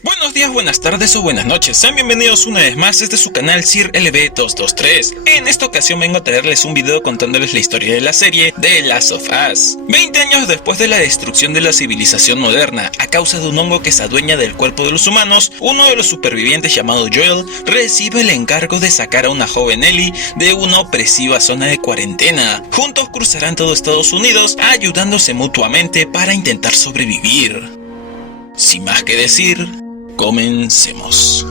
Buenos días, buenas tardes o buenas noches, sean bienvenidos una vez más desde su canal Sir LB223. En esta ocasión vengo a traerles un video contándoles la historia de la serie The Last of Us. 20 años después de la destrucción de la civilización moderna a causa de un hongo que se adueña del cuerpo de los humanos, uno de los supervivientes llamado Joel recibe el encargo de sacar a una joven Ellie de una opresiva zona de cuarentena. Juntos cruzarán todo Estados Unidos ayudándose mutuamente para intentar sobrevivir. Sin más que decir, comencemos.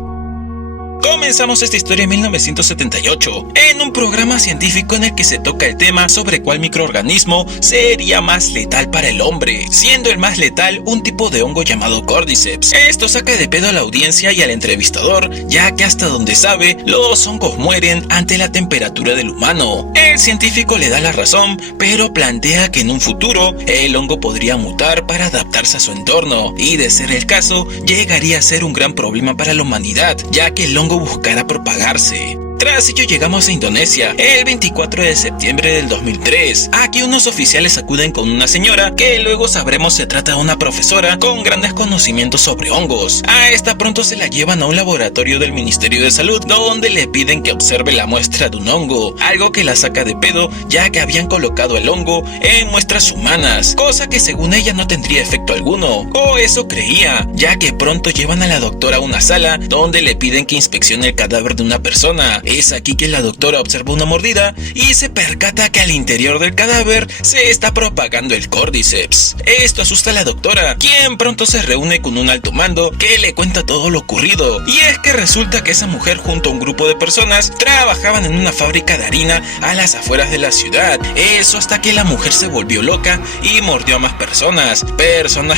Comenzamos esta historia en 1978, en un programa científico en el que se toca el tema sobre cuál microorganismo sería más letal para el hombre, siendo el más letal un tipo de hongo llamado Cordyceps. Esto saca de pedo a la audiencia y al entrevistador, ya que hasta donde sabe, los hongos mueren ante la temperatura del humano. El científico le da la razón, pero plantea que en un futuro, el hongo podría mutar para adaptarse a su entorno, y de ser el caso, llegaría a ser un gran problema para la humanidad, ya que el hongo buscará propagarse. Tras ello llegamos a Indonesia, el 24 de septiembre del 2003. Aquí unos oficiales acuden con una señora, que luego sabremos se trata de una profesora con grandes conocimientos sobre hongos. A esta pronto se la llevan a un laboratorio del Ministerio de Salud, donde le piden que observe la muestra de un hongo, algo que la saca de pedo, ya que habían colocado el hongo en muestras humanas, cosa que según ella no tendría efecto alguno, o eso creía, ya que pronto llevan a la doctora a una sala, donde le piden que inspeccione el cadáver de una persona. Es aquí que la doctora observa una mordida y se percata que al interior del cadáver se está propagando el Cordyceps. Esto asusta a la doctora, quien pronto se reúne con un alto mando que le cuenta todo lo ocurrido. Y es que resulta que esa mujer junto a un grupo de personas trabajaban en una fábrica de harina a las afueras de la ciudad. Eso hasta que la mujer se volvió loca y mordió a más personas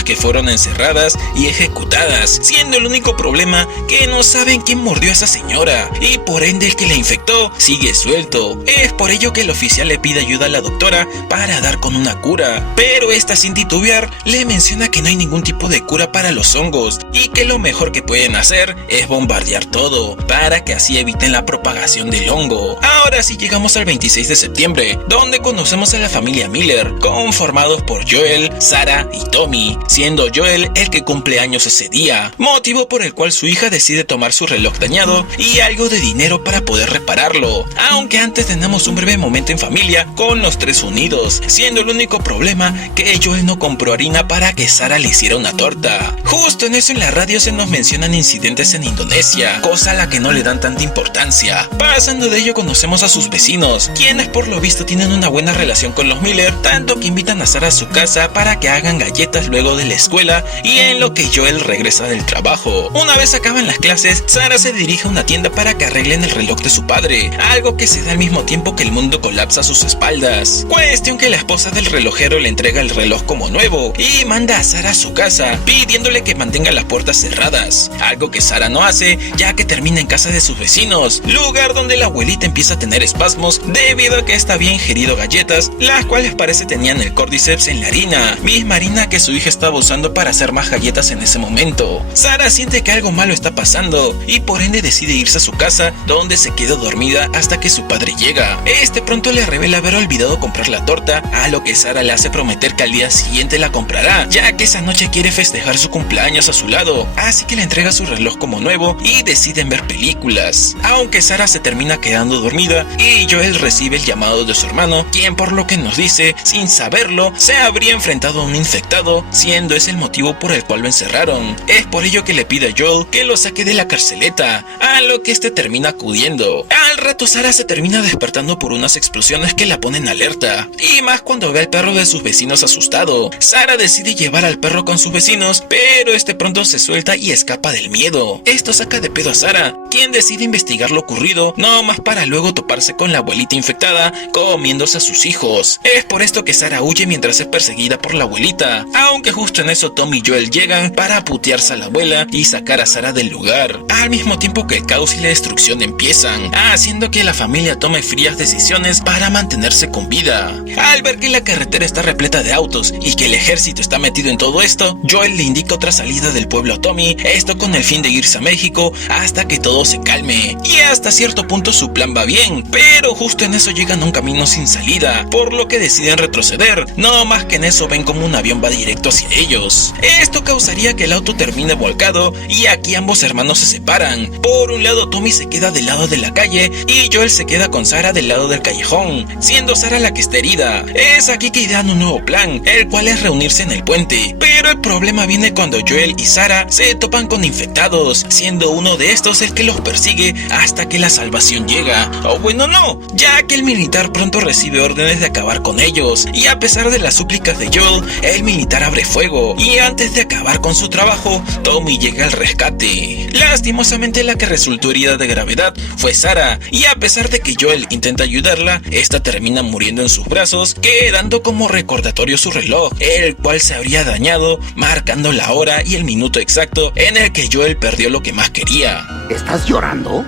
que fueron encerradas y ejecutadas, siendo el único problema que no saben quién mordió a esa señora, y por ende el que la infectó sigue suelto. Es por ello que el oficial le pide ayuda a la doctora para dar con una cura, pero esta sin titubear le menciona que no hay ningún tipo de cura para los hongos y que lo mejor que pueden hacer es bombardear todo para que así eviten la propagación del hongo. Ahora sí llegamos al 26 de septiembre, donde conocemos a la familia Miller, conformados por Joel, Sarah y Tommy, siendo Joel el que cumple años ese día, motivo por el cual su hija decide tomar su reloj dañado y algo de dinero para poder repararlo, aunque antes tenemos un breve momento en familia con los tres unidos, siendo el único problema que Joel no compró harina para que Sarah le hiciera una torta. Justo en eso en la radio se nos mencionan incidentes en Indonesia, cosa a la que no le dan tanta importancia. Pasando de ello conocemos a sus vecinos, quienes por lo visto tienen una buena relación con los Miller, tanto que invitan a Sarah a su casa para que hagan galletas luego de la escuela y en lo que Joel regresa del trabajo. Una vez acaban las clases, Sarah se dirige a una tienda para que arreglen el reloj de su padre, algo que se da al mismo tiempo que el mundo colapsa a sus espaldas. Cuestión que la esposa del relojero le entrega el reloj como nuevo y manda a Sarah a su casa, pidiéndole que mantenga las puertas cerradas, algo que Sarah no hace, ya que termina en casa de sus vecinos, lugar donde la abuelita empieza a tener espasmos debido a que esta había ingerido galletas, las cuales parece tenían el Cordyceps en la harina, misma harina que su hija estaba usando para hacer más galletas en ese momento. Sarah siente que algo malo está pasando y por ende decide irse a su casa, donde se quedó dormida hasta que su padre llega. Este pronto le revela haber olvidado comprar la torta, a lo que Sarah le hace prometer que al día siguiente la comprará, ya que esa noche quiere festejar su cumpleaños a su lado, así que le entrega su reloj como nuevo y deciden ver películas. Aunque Sarah se termina quedando dormida y Joel recibe el llamado de su hermano, quien por lo que nos dice, sin saberlo, se habría enfrentado a un infectado, siendo ese el motivo por el cual lo encerraron. Es por ello que le pide a Joel que lo saque de la carceleta, a lo que este termina acudiendo. Al rato Sarah se termina despertando por unas explosiones que la ponen alerta, y más cuando ve al perro de sus vecinos asustado. Sarah decide llevar al perro con sus vecinos, pero este pronto se suelta y escapa del miedo. Esto saca de pedo a Sarah, quien decide investigar lo ocurrido, no más para luego toparse con la abuelita infectada comiéndose a sus hijos. Es por esto que Sarah huye mientras es perseguida por la abuelita, aunque justo en eso Tom y Joel llegan para putearse a la abuela y sacar a Sarah del lugar, al mismo tiempo que el caos y la destrucción empiezan, haciendo que la familia tome frías decisiones para mantenerse con vida. Al ver que la carretera está repleta de autos y que el ejército está metido en todo esto, Joel le indica otra salida del pueblo a Tommy, esto con el fin de irse a México hasta que todo todo se calme, y hasta cierto punto su plan va bien, pero justo en eso llegan a un camino sin salida, por lo que deciden retroceder, no más que en eso ven como un avión va directo hacia ellos. Esto causaría que el auto termine volcado, y aquí ambos hermanos se separan. Por un lado Tommy se queda del lado de la calle, y Joel se queda con Sarah del lado del callejón, siendo Sarah la que está herida. Es aquí que idean un nuevo plan, el cual es reunirse en el puente, pero el problema viene cuando Joel y Sarah se topan con infectados, siendo uno de estos el que los persigue hasta que la salvación llega. O bueno, no, ya que el militar pronto recibe órdenes de acabar con ellos, y a pesar de las súplicas de Joel, el militar abre fuego, y antes de acabar con su trabajo, Tommy llega al rescate. Lastimosamente la que resultó herida de gravedad fue Sarah, y a pesar de que Joel intenta ayudarla, esta termina muriendo en sus brazos, quedando como recordatorio su reloj, el cual se habría dañado, marcando la hora y el minuto exacto en el que Joel perdió lo que más quería. ¿Estás llorando?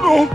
No.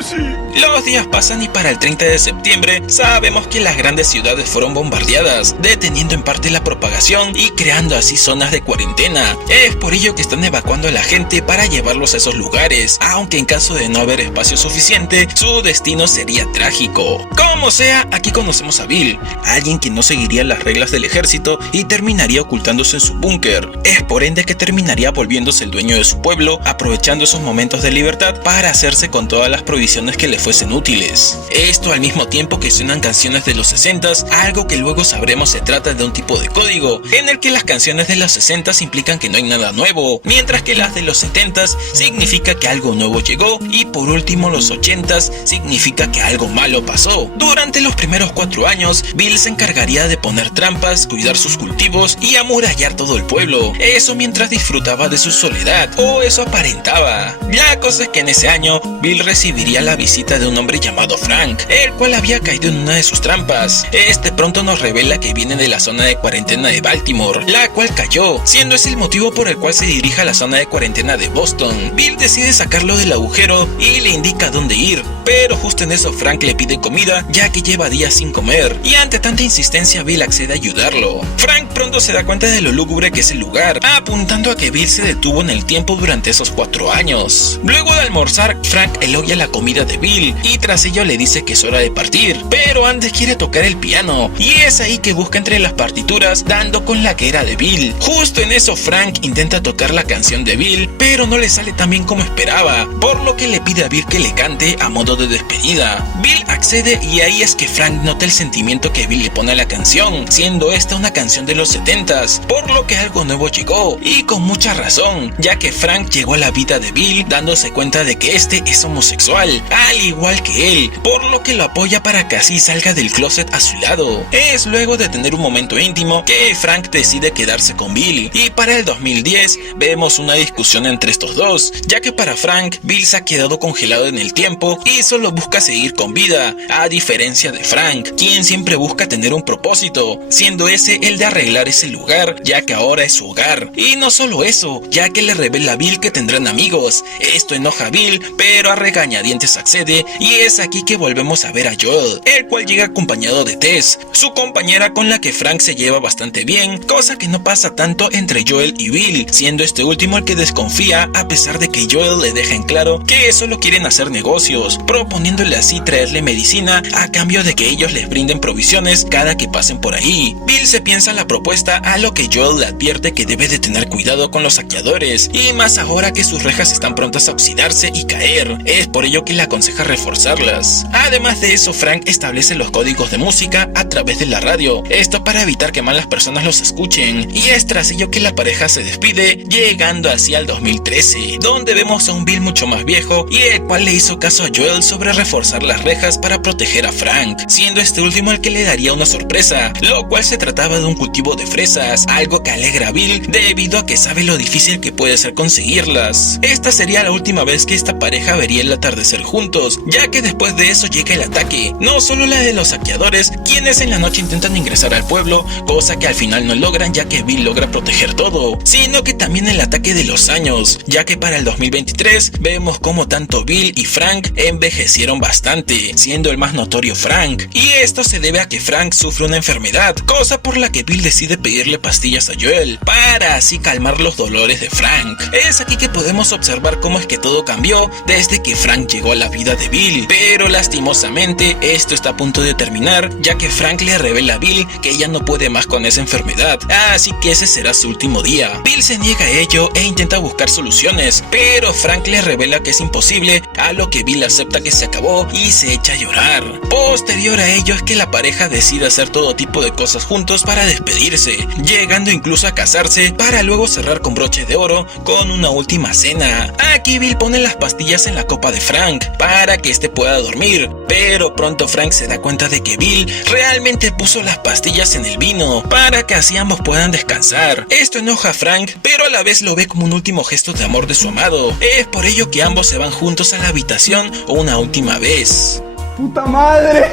Sí. Los días pasan y para el 30 de septiembre sabemos que las grandes ciudades fueron bombardeadas, deteniendo en parte la propagación y creando así zonas de cuarentena. Es por ello que están evacuando a la gente para llevarlos a esos lugares, aunque en caso de no haber espacio suficiente, su destino sería trágico. Como sea, aquí conocemos a Bill, alguien que no seguiría las reglas del ejército y terminaría ocultándose en su búnker. Es por ende que terminaría volviéndose el dueño de su pueblo, aprovechando esos momentos de libertad para hacerse con todas las provisiones que le fuesen útiles. Esto al mismo tiempo que suenan canciones de los 60s, algo que luego sabremos se trata de un tipo de código, en el que las canciones de los 60s implican que no hay nada nuevo, mientras que las de los 70s significa que algo nuevo llegó, y por último los 80s significa que algo malo pasó. Durante los primeros 4 años, Bill se encargaría de poner trampas, cuidar sus cultivos y amurallar todo el pueblo, eso mientras disfrutaba de su soledad, o eso aparentaba. La cosa es que en ese año, Bill recibiría la visita de un hombre llamado Frank, el cual había caído en una de sus trampas. Este pronto nos revela que viene de la zona de cuarentena de Baltimore, la cual cayó, siendo ese el motivo por el cual se dirige a la zona de cuarentena de Boston. Bill decide sacarlo del agujero y le indica dónde ir, pero justo en eso Frank le pide comida, ya que lleva días sin comer, y ante tanta insistencia Bill accede a ayudarlo. Frank pronto se da cuenta de lo lúgubre que es el lugar, apuntando a que Bill se detuvo en el tiempo durante esos 4 años. Luego de almorzar, Frank elogia la comida de Bill, y tras ello le dice que es hora de partir, pero antes quiere tocar el piano, y es ahí que busca entre las partituras, dando con la que era de Bill. Justo en eso Frank intenta tocar la canción de Bill, pero no le sale tan bien como esperaba, por lo que le pide a Bill que le cante a modo de despedida. Bill accede, y ahí es que Frank nota el sentimiento que Bill le pone a la canción, siendo esta una canción de los 70s, por lo que algo nuevo llegó, y con mucha razón, ya que Frank llegó a la vida de Bill dándose cuenta de que este es homosexual, al igual que él, por lo que lo apoya para que así salga del closet a su lado. Es luego de tener un momento íntimo que Frank decide quedarse con Bill, y para el 2010 vemos una discusión entre estos dos, ya que para Frank, Bill se ha quedado congelado en el tiempo y solo busca seguir con vida, a diferencia de Frank, quien siempre busca tener un propósito, siendo ese el de arreglar ese lugar, ya que ahora es su hogar. Y no solo eso, ya que le revela a Bill que tendrán amigos. Esto enoja a Bill, pero a regañadientes accede, y es aquí que volvemos a ver a Joel, el cual llega acompañado de Tess, su compañera con la que Frank se lleva bastante bien, cosa que no pasa tanto entre Joel y Bill, siendo este último el que desconfía, a pesar de que Joel le deja en claro que solo quieren hacer negocios, proponiéndole así traerle medicina a cambio de que ellos les brinden provisiones cada que pasen por ahí. Bill se piensa la propuesta, a lo que Joel le advierte que debe de tener cuidado con los saqueadores, y más ahora que sus rejas están prontas a oxidarse y caer. Es por ello que le aconseja reforzarlas. Además de eso, Frank establece los códigos de música a través de la radio, esto para evitar que malas personas los escuchen, y es tras ello que la pareja se despide, llegando así al 2013, donde vemos a un Bill mucho más viejo, y el cual le hizo caso a Joel sobre reforzar las rejas para proteger a Frank, siendo este último el que le daría una sorpresa, lo cual se trataba de un cultivo de fresas, algo que alegra a Bill debido a que sabe lo difícil que puede ser conseguirlas. Esta sería la última vez que esta pareja vería el atardecer juntos, ellos, ya que después de eso llega el ataque, no solo la de los saqueadores, quienes en la noche intentan ingresar al pueblo, cosa que al final no logran ya que Bill logra proteger todo, sino que también el ataque de los años, ya que para el 2023 vemos como tanto Bill y Frank envejecieron bastante, siendo el más notorio Frank, y esto se debe a que Frank sufre una enfermedad, cosa por la que Bill decide pedirle pastillas a Joel, para así calmar los dolores de Frank. Es aquí que podemos observar cómo es que todo cambió desde que Frank llegó a la vida de Bill, pero lastimosamente esto está a punto de terminar, ya que Frank le revela a Bill que ella no puede más con esa enfermedad, así que ese será su último día. Bill se niega a ello e intenta buscar soluciones, pero Frank le revela que es imposible, a lo que Bill acepta que se acabó y se echa a llorar. Posterior a ello es que la pareja decide hacer todo tipo de cosas juntos para despedirse, llegando incluso a casarse para luego cerrar con broche de oro con una última cena. Aquí Bill pone las pastillas en la copa de Frank para que este pueda dormir, pero pronto Frank se da cuenta de que Bill realmente puso las pastillas en el vino para que así ambos puedan descansar. Esto enoja a Frank, pero a la vez lo ve como un último gesto de amor de su amado. Es por ello que ambos se van juntos a la habitación una última vez. ¡Puta madre!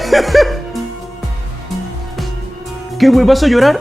¿Qué, güey? ¿Vas a llorar?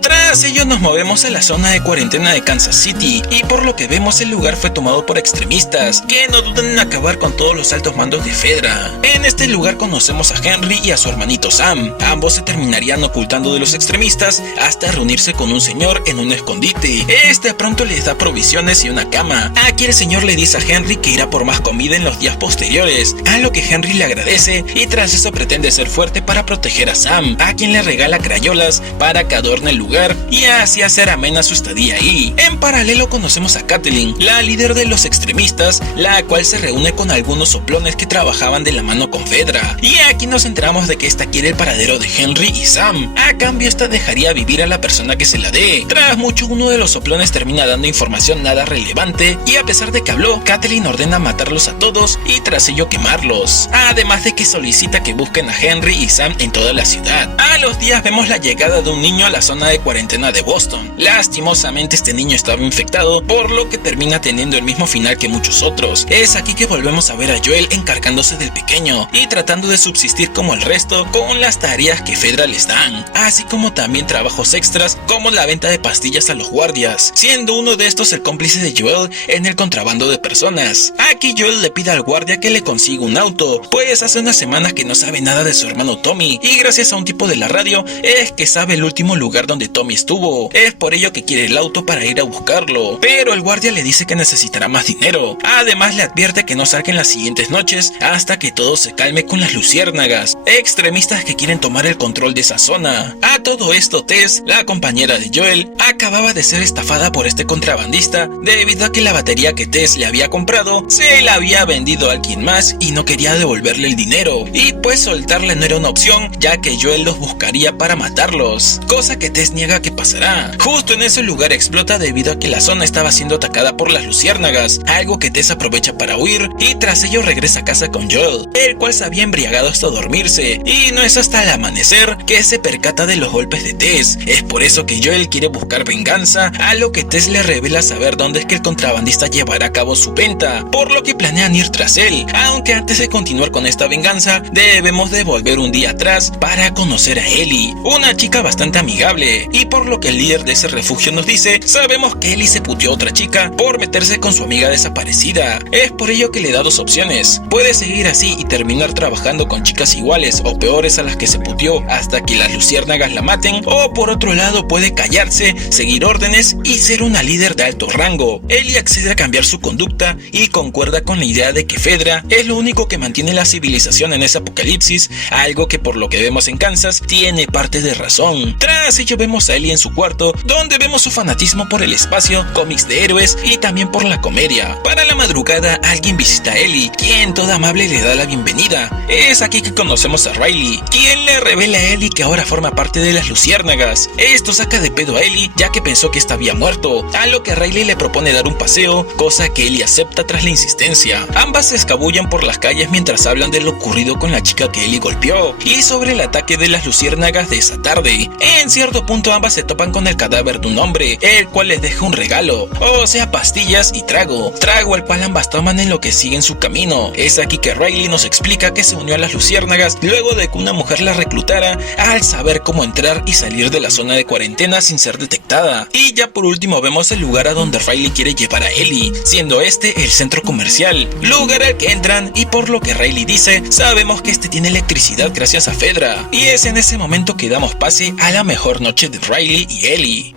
Tras ello nos movemos a la zona de cuarentena de Kansas City, y por lo que vemos el lugar fue tomado por extremistas que no dudan en acabar con todos los altos mandos de Fedra. En este lugar conocemos a Henry y a su hermanito Sam. Ambos se terminarían ocultando de los extremistas hasta reunirse con un señor en un escondite. Este pronto les da provisiones y una cama. Aquí el señor le dice a Henry que irá por más comida en los días posteriores, a lo que Henry le agradece y tras eso pretende ser fuerte para proteger a Sam, a quien le regala crayolas para que adorne el lugar y así hacer amena su estadía ahí. En paralelo conocemos a Kathleen, la líder de los extremistas, la cual se reúne con algunos soplones que trabajaban de la mano con Fedra, y aquí nos enteramos de que esta quiere el paradero de Henry y Sam. A cambio esta dejaría vivir a la persona que se la dé. Tras mucho uno de los soplones termina dando información nada relevante y a pesar de que habló, Kathleen ordena matarlos a todos y tras ello quemarlos, además de que solicita que busquen a Henry y Sam en toda la ciudad. A los días vemos la llegada de un niño a la zona de cuarentena de Boston. Lastimosamente este niño estaba infectado, por lo que termina teniendo el mismo final que muchos otros. Es aquí que volvemos a ver a Joel encargándose del pequeño y tratando de subsistir como el resto con las tareas que Fedra les dan, así como también trabajos extras como la venta de pastillas a los guardias, siendo uno de estos el cómplice de Joel en el contrabando de personas. Aquí Joel le pide al guardia que le consiga un auto, pues hace unas semanas que no sabe nada de su hermano Tommy, y gracias a un tipo de la radio es que sabe el último lugar donde Tommy estuvo. Es por ello que quiere el auto para ir a buscarlo, pero el guardia le dice que necesitará más dinero. Además le advierte que no salga en las siguientes noches hasta que todo se calme con las luciérnagas, extremistas que quieren tomar el control de esa zona. A todo esto Tess, la compañera de Joel, acababa de ser estafada por este contrabandista debido a que la batería que Tess le había comprado se la había vendido a alguien más y no quería devolverle el dinero, y pues soltarla no era una opción ya que Joel los buscaría para matarlos, cosa que Tess niega que pasará. Justo en ese lugar explota debido a que la zona estaba siendo atacada por las luciérnagas, algo que Tess aprovecha para huir y tras ello regresa a casa con Joel, el cual se había embriagado hasta dormirse, y no es hasta el amanecer que se percata de los golpes de Tess. Es por eso que Joel quiere buscar venganza, a lo que Tess le revela saber dónde es que el contrabandista llevará a cabo su venta, por lo que planean ir tras él, aunque antes de continuar con esta venganza debemos de volver un día atrás para conocer a Ellie, una chica bastante amigable, y por lo que el líder de ese refugio nos dice, sabemos que Ellie se puteó a otra chica por meterse con su amiga desaparecida. Es por ello que le da dos opciones: puede seguir así y terminar trabajando con chicas iguales o peores a las que se puteó hasta que las luciérnagas la maten, o por otro lado puede callarse, seguir órdenes y ser una líder de alto rango. Ellie accede a cambiar su conducta y concuerda con la idea de que Fedra es lo único que mantiene la civilización en ese apocalipsis, algo que por lo que vemos en Kansas tiene parte de razón. Tras ello vemos a Ellie en su cuarto, donde vemos su fanatismo por el espacio, cómics de héroes y también por la comedia. Para la madrugada alguien visita a Ellie, quien toda amable le da la bienvenida. Es aquí que conocemos a Riley, quien le revela a Ellie que ahora forma parte de las luciérnagas. Esto saca de pedo a Ellie, ya que pensó que ésta había muerto, a lo que Riley le propone dar un paseo, cosa que Ellie acepta tras la insistencia. Ambas se escabullan por las calles mientras hablan de lo ocurrido con la chica que Ellie golpeó y sobre el ataque de las luciérnagas de esa tarde. En cierto punto punto ambas se topan con el cadáver de un hombre, el cual les deja un regalo, o sea pastillas y trago al cual ambas toman en lo que sigue en su camino. Es aquí que Riley nos explica que se unió a las luciérnagas luego de que una mujer la reclutara al saber cómo entrar y salir de la zona de cuarentena sin ser detectada. Y ya por último vemos el lugar a donde Riley quiere llevar a Ellie, siendo este el centro comercial, lugar al que entran y por lo que Riley dice, sabemos que este tiene electricidad gracias a Fedra. Y es en ese momento que damos pase a la mejor noche de Riley y Ellie.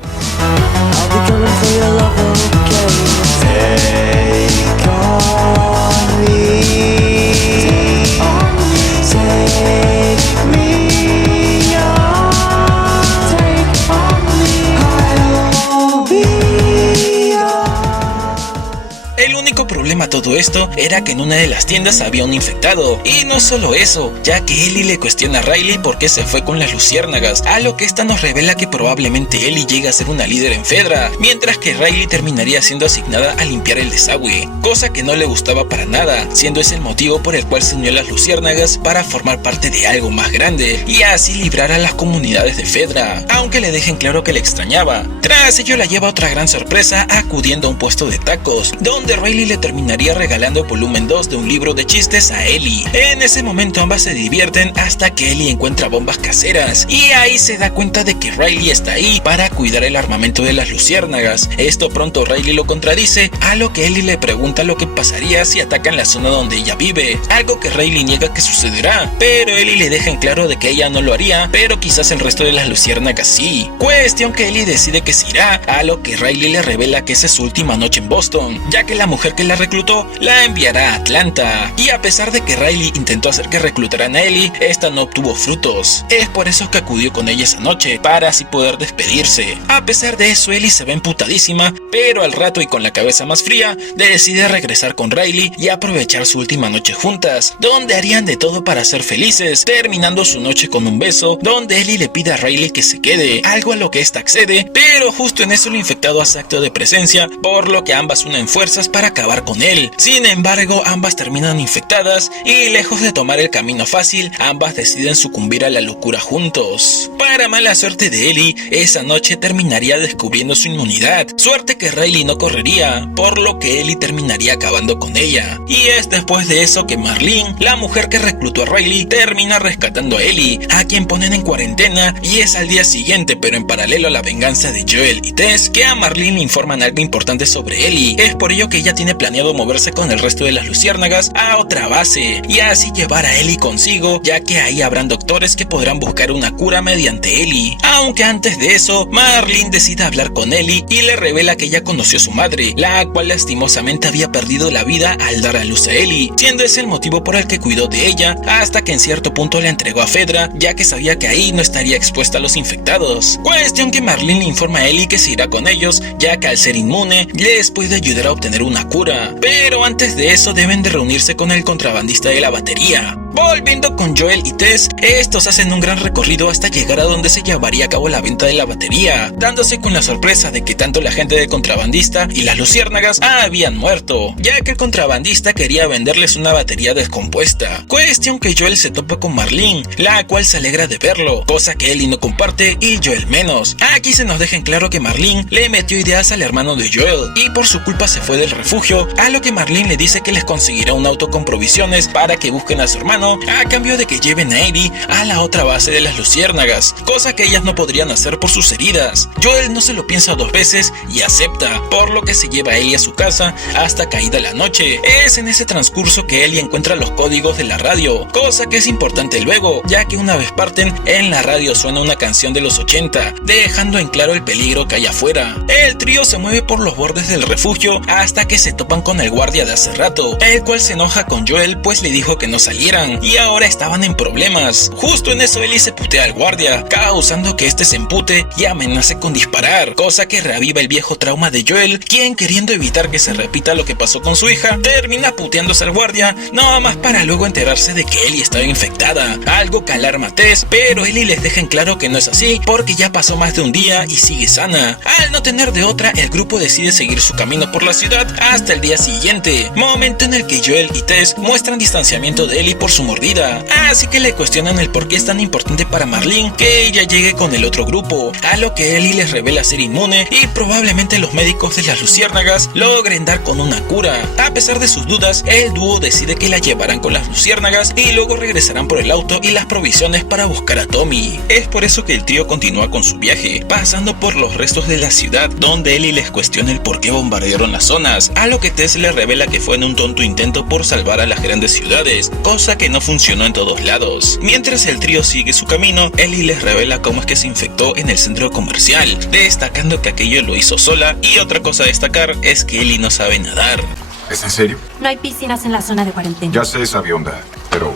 El único problema a todo esto era que en una de las tiendas había un infectado. Y no solo eso, ya que Ellie le cuestiona a Riley por qué se fue con las luciérnagas, a lo que esta nos revela que probablemente Ellie llegue a ser una líder en Fedra, mientras que Riley terminaría siendo asignada a limpiar el desagüe, cosa que no le gustaba para nada, siendo ese el motivo por el cual se unió a las luciérnagas para formar parte de algo más grande y así librar a las comunidades de Fedra, aunque le dejen claro que le extrañaba. Tras ello la lleva otra gran sorpresa acudiendo a un puesto de tacos, donde Riley le terminaría regalando el volumen 2 de un libro de chistes a Ellie. En ese momento ambas se divierten hasta que Ellie encuentra bombas caseras y ahí se da cuenta de que Riley está ahí para cuidar el armamento de las luciérnagas. Esto pronto Riley lo contradice, a lo que Ellie le pregunta lo que pasaría si atacan la zona donde ella vive, algo que Riley niega que sucederá, pero Ellie le deja en claro de que ella no lo haría, pero quizás el resto de las luciérnagas sí. Cuestión que Ellie decide que se irá, a lo que Riley le revela que esa es su última noche en Boston, ya que la mujer que la reclutó la enviará a Atlanta. Y a pesar de que Riley intentó hacer que reclutaran a Ellie, esta no obtuvo frutos. Es por eso que acudió con ella esa noche, para así poder despedirse. A pesar de eso, Ellie se ve emputadísima, pero al rato y con la cabeza más fría, decide regresar con Riley y aprovechar su última noche juntas, donde harían de todo para ser felices, terminando su noche con un beso, donde Ellie le pide a Riley que se quede, algo a lo que esta accede, pero justo en eso el infectado hace acto de presencia, por lo que ambas unen fuerzas para acabar con él. Sin embargo, ambas terminan infectadas y lejos de tomar el camino fácil, ambas deciden sucumbir a la locura juntos. Para mala suerte de Ellie, esa noche terminaría descubriendo su inmunidad, suerte que Riley no correría, por lo que Ellie terminaría acabando con ella. Y es después de eso que Marlene, la mujer que reclutó a Riley, termina rescatando a Ellie, a quien ponen en cuarentena, y es al día siguiente, pero en paralelo a la venganza de Joel y Tess, que a Marlene le informan algo importante sobre Ellie. Es por ello que ella tiene planeado moverse con el resto de las luciérnagas a otra base, y así llevar a Ellie consigo, ya que ahí habrán doctores que podrán buscar una cura mediante Ellie. Aunque antes de eso, Marlene decide hablar con Ellie y le revela que ella conoció a su madre, la cual lastimosamente había perdido la vida al dar a luz a Ellie, siendo ese el motivo por el que cuidó de ella, hasta que en cierto punto la entregó a Fedra, ya que sabía que ahí no estaría expuesta a los infectados. Cuestión que Marlene le informa a Ellie que se irá con ellos, ya que al ser inmune, les puede ayudar a obtener una cura. Pero antes de eso deben de reunirse con el contrabandista de la batería. Volviendo con Joel y Tess, estos hacen un gran recorrido hasta llegar a donde se llevaría a cabo la venta de la batería, dándose con la sorpresa de que tanto la gente del contrabandista y las luciérnagas habían muerto, ya que el contrabandista quería venderles una batería descompuesta. Cuestión que Joel se topa con Marlene, la cual se alegra de verlo, cosa que Ellie no comparte y Joel menos. Aquí se nos deja en claro que Marlene le metió ideas al hermano de Joel y por su culpa se fue del refugio, a lo que Marlene le dice que les conseguirá un auto con provisiones para que busquen a su hermano, a cambio de que lleven a Ellie a la otra base de las luciérnagas, cosa que ellas no podrían hacer por sus heridas. Joel no se lo piensa dos veces y acepta, por lo que se lleva a Ellie a su casa hasta caída la noche. Es en ese transcurso que Ellie encuentra los códigos de la radio, cosa que es importante luego, ya que una vez parten, en la radio suena una canción de los 80, dejando en claro el peligro que hay afuera. El trío se mueve por los bordes del refugio hasta que se topan con el guardia de hace rato, el cual se enoja con Joel pues le dijo que no salieran y ahora estaban en problemas. Justo en eso Ellie se putea al guardia, causando que este se empute y amenace con disparar, cosa que reaviva el viejo trauma de Joel, quien queriendo evitar que se repita lo que pasó con su hija, termina puteándose al guardia, nada más para luego enterarse de que Ellie estaba infectada, algo que alarma a Tess, pero Ellie les deja en claro que no es así, porque ya pasó más de un día y sigue sana. Al no tener de otra, el grupo decide seguir su camino por la ciudad hasta el día siguiente, momento en el que Joel y Tess muestran distanciamiento de Ellie por su mordida, así que le cuestionan el por qué es tan importante para Marlene que ella llegue con el otro grupo, a lo que Ellie les revela ser inmune y probablemente los médicos de las luciérnagas logren dar con una cura. A pesar de sus dudas, el dúo decide que la llevarán con las luciérnagas y luego regresarán por el auto y las provisiones para buscar a Tommy. Es por eso que el trío continúa con su viaje, pasando por los restos de la ciudad, donde Ellie les cuestiona el por qué bombardearon las zonas, a lo que Tess le revela que fue en un tonto intento por salvar a las grandes ciudades, cosa que no funcionó en todos lados. Mientras el trío sigue su camino, Ellie les revela cómo es que se infectó en el centro comercial, destacando que aquello lo hizo sola, y otra cosa a destacar es que Ellie no sabe nadar. ¿Es en serio? No hay piscinas en la zona de cuarentena. Ya sé, sabionda, pero...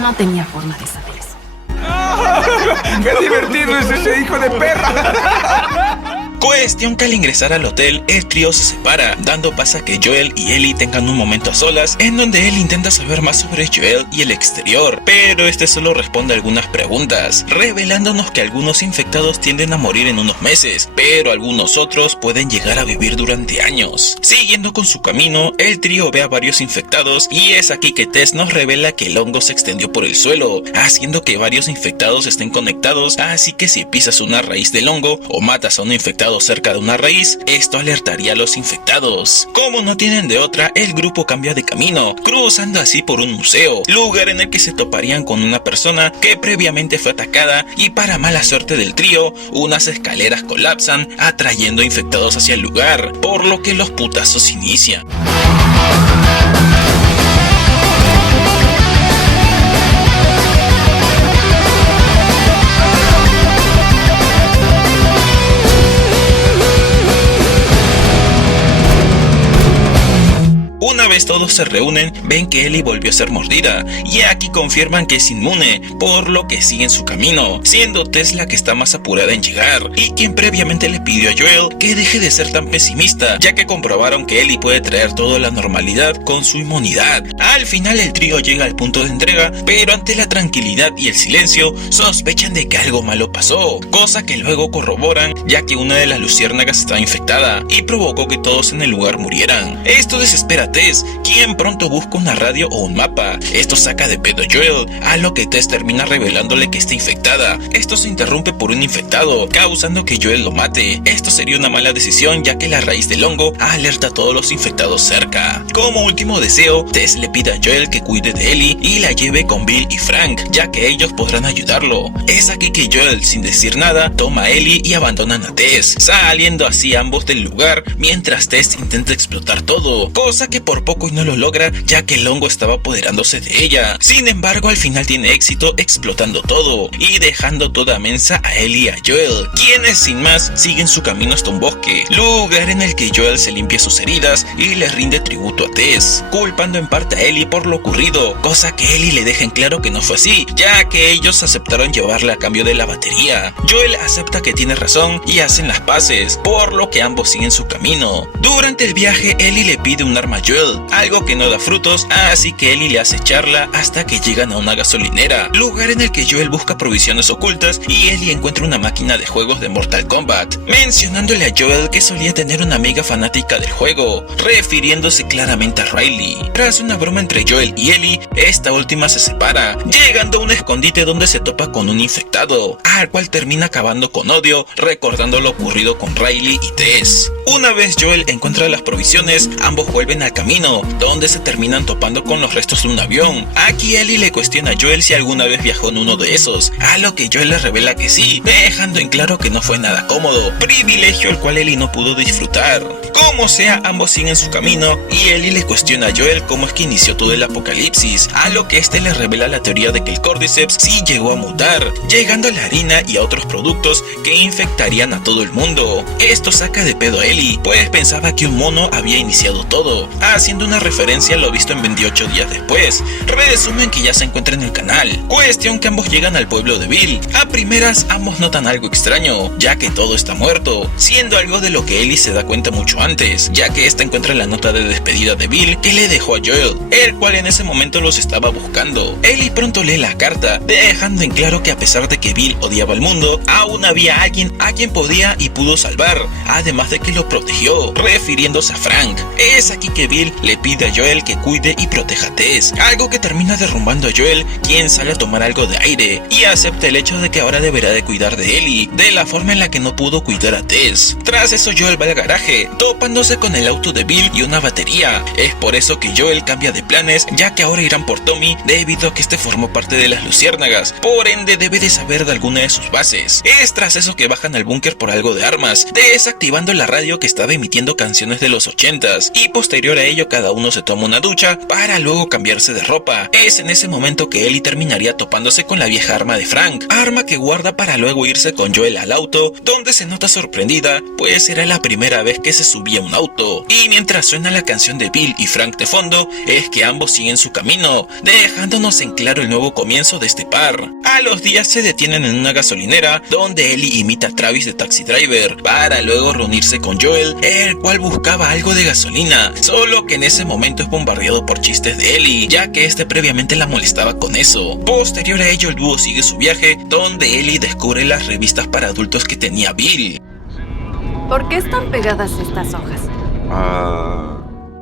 No tenía forma de saber eso. ¡Qué divertido es ese hijo de perra! Cuestión que al ingresar al hotel, el trío se separa, dando paso a que Joel y Ellie tengan un momento a solas, en donde él intenta saber más sobre Joel y el exterior, pero este solo responde algunas preguntas, revelándonos que algunos infectados tienden a morir en unos meses, pero algunos otros pueden llegar a vivir durante años. Siguiendo con su camino, el trío ve a varios infectados, y es aquí que Tess nos revela que el hongo se extendió por el suelo, haciendo que varios infectados estén conectados, así que si pisas una raíz del hongo o matas a un infectado cerca de una raíz, esto alertaría a los infectados. Como no tienen de otra, el grupo cambia de camino, cruzando así por un museo, lugar en el que se toparían con una persona que previamente fue atacada, y para mala suerte del trío, unas escaleras colapsan, atrayendo infectados hacia el lugar, por lo que los putazos inician. Una vez todos se reúnen, ven que Ellie volvió a ser mordida, y aquí confirman que es inmune, por lo que siguen su camino, siendo Tess la que está más apurada en llegar, y quien previamente le pidió a Joel que deje de ser tan pesimista, ya que comprobaron que Ellie puede traer toda la normalidad con su inmunidad. Al final el trío llega al punto de entrega, pero ante la tranquilidad y el silencio, sospechan de que algo malo pasó, cosa que luego corroboran, ya que una de las luciérnagas estaba infectada, y provocó que todos en el lugar murieran. Esto desespera a Tess, quien pronto busca una radio o un mapa. Esto saca de pedo a Joel, a lo que Tess termina revelándole que está infectada. Esto se interrumpe por un infectado, causando que Joel lo mate. Esto sería una mala decisión, ya que la raíz del hongo alerta a todos los infectados cerca. Como último deseo, Tess le pide a Joel que cuide de Ellie y la lleve con Bill y Frank, ya que ellos podrán ayudarlo. Es aquí que Joel, sin decir nada, toma a Ellie y abandonan a Tess, saliendo así ambos del lugar, mientras Tess intenta explotar todo, cosa que por poco y no lo logra, ya que el hongo estaba apoderándose de ella. Sin embargo, al final tiene éxito explotando todo y dejando toda mensa a Ellie y a Joel, quienes sin más siguen su camino hasta un bosque, lugar en el que Joel se limpia sus heridas y le rinde tributo a Tess, culpando en parte a Ellie por lo ocurrido, cosa que Ellie le deja en claro que no fue así, ya que ellos aceptaron llevarla a cambio de la batería. Joel acepta que tiene razón y hacen las paces, por lo que ambos siguen su camino. Durante el viaje, Ellie le pide un arma a Joel, algo que no da frutos, así que Ellie le hace echarla hasta que llegan a una gasolinera, lugar en el que Joel busca provisiones ocultas y Ellie encuentra una máquina de juegos de Mortal Kombat, mencionándole a Joel que solía tener una amiga fanática del juego, refiriéndose claramente a Riley. Tras una broma entre Joel y Ellie, esta última se separa, llegando a un escondite donde se topa con un infectado, al cual termina acabando con odio, recordando lo ocurrido con Riley y Tess. Una vez Joel encuentra las provisiones, ambos vuelven al camino, donde se terminan topando con los restos de un avión. Aquí Ellie le cuestiona a Joel si alguna vez viajó en uno de esos, a lo que Joel le revela que sí, dejando en claro que no fue nada cómodo, privilegio el cual Ellie no pudo disfrutar. Como sea, ambos siguen su camino y Ellie le cuestiona a Joel cómo es que inició todo el apocalipsis, a lo que este le revela la teoría de que el Cordyceps sí llegó a mutar, llegando a la harina y a otros productos que infectarían a todo el mundo. Esto saca de pedo a Ellie, pues pensaba que un mono había iniciado todo, haciendo una referencia a lo visto en 28 días después. Resumen que ya se encuentra en el canal. Cuestión que ambos llegan al pueblo de Bill. A primeras ambos notan algo extraño, ya que todo está muerto, siendo algo de lo que Ellie se da cuenta mucho antes, ya que esta encuentra la nota de despedida de Bill que le dejó a Joel, el cual en ese momento los estaba buscando. Ellie pronto lee la carta, dejando en claro que a pesar de que Bill odiaba al mundo, aún había alguien a quien podía y pudo salvar, además de que lo protegió, refiriéndose a Frank. Es aquí que Bill le pide a Joel que cuide y proteja a Tess, algo que termina derrumbando a Joel, quien sale a tomar algo de aire y acepta el hecho de que ahora deberá de cuidar de Ellie, de la forma en la que no pudo cuidar a Tess. Tras eso Joel va al garaje, topándose con el auto de Bill y una batería. Es por eso que Joel cambia de planes, ya que ahora irán por Tommy debido a que este formó parte de las Luciérnagas, por ende debe de saber de alguna de sus bases. Es tras eso que bajan al búnker por algo de armas, desactivando la radio que estaba emitiendo canciones de los 80s, y posterior a ello cada uno se toma una ducha para luego cambiarse de ropa. Es en ese momento que Ellie terminaría topándose con la vieja arma de Frank, arma que guarda para luego irse con Joel al auto, donde se nota sorprendida, pues era la primera vez que se subía a un auto. Y mientras suena la canción de Bill y Frank de fondo, es que ambos siguen su camino, dejándonos en claro el nuevo comienzo de este par. A los días se detienen en una gasolinera, donde Ellie imita a Travis de Taxi Driver, para luego reunirse con Joel, el cual buscaba algo de gasolina, solo que en ese momento es bombardeado por chistes de Ellie, ya que este previamente la molestaba con eso. Posterior a ello el dúo sigue su viaje, donde Ellie descubre las revistas para adultos que tenía Bill. ¿Por qué están pegadas estas hojas?